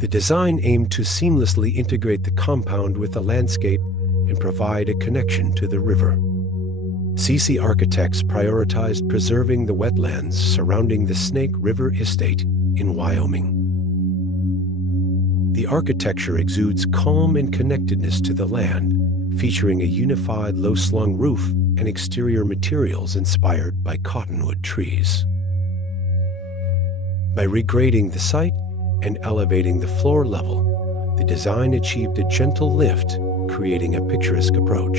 The design aimed to seamlessly integrate the compound with the landscape and provide a connection to the river. CCY Architects prioritized preserving the wetlands surrounding the Snake River Estate in Wyoming. The architecture exudes calm and connectedness to the land, featuring a unified low-slung roof and exterior materials inspired by cottonwood trees. By regrading the site and elevating the floor level, the design achieved a gentle lift, creating a picturesque approach.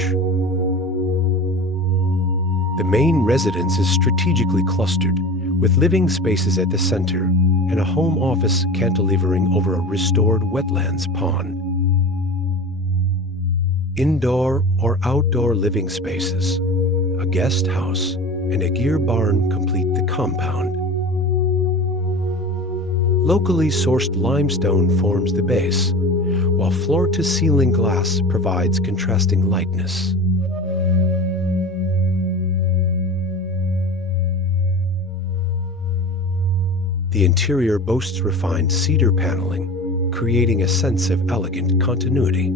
The main residence is strategically clustered, with living spaces at the center and a home office cantilevering over a restored wetlands pond. Indoor or outdoor living spaces, a guest house, and a gear barn complete the compound. Locally sourced limestone forms the base, while floor-to-ceiling glass provides contrasting lightness. The interior boasts refined cedar paneling, creating a sense of elegant continuity.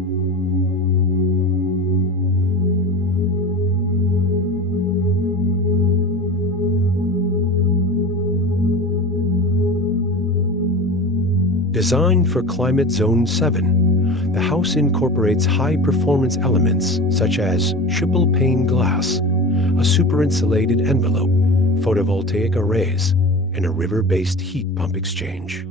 Designed for Climate Zone 7, the house incorporates high-performance elements such as triple-pane glass, a super-insulated envelope, photovoltaic arrays, and a river-based heat pump exchange.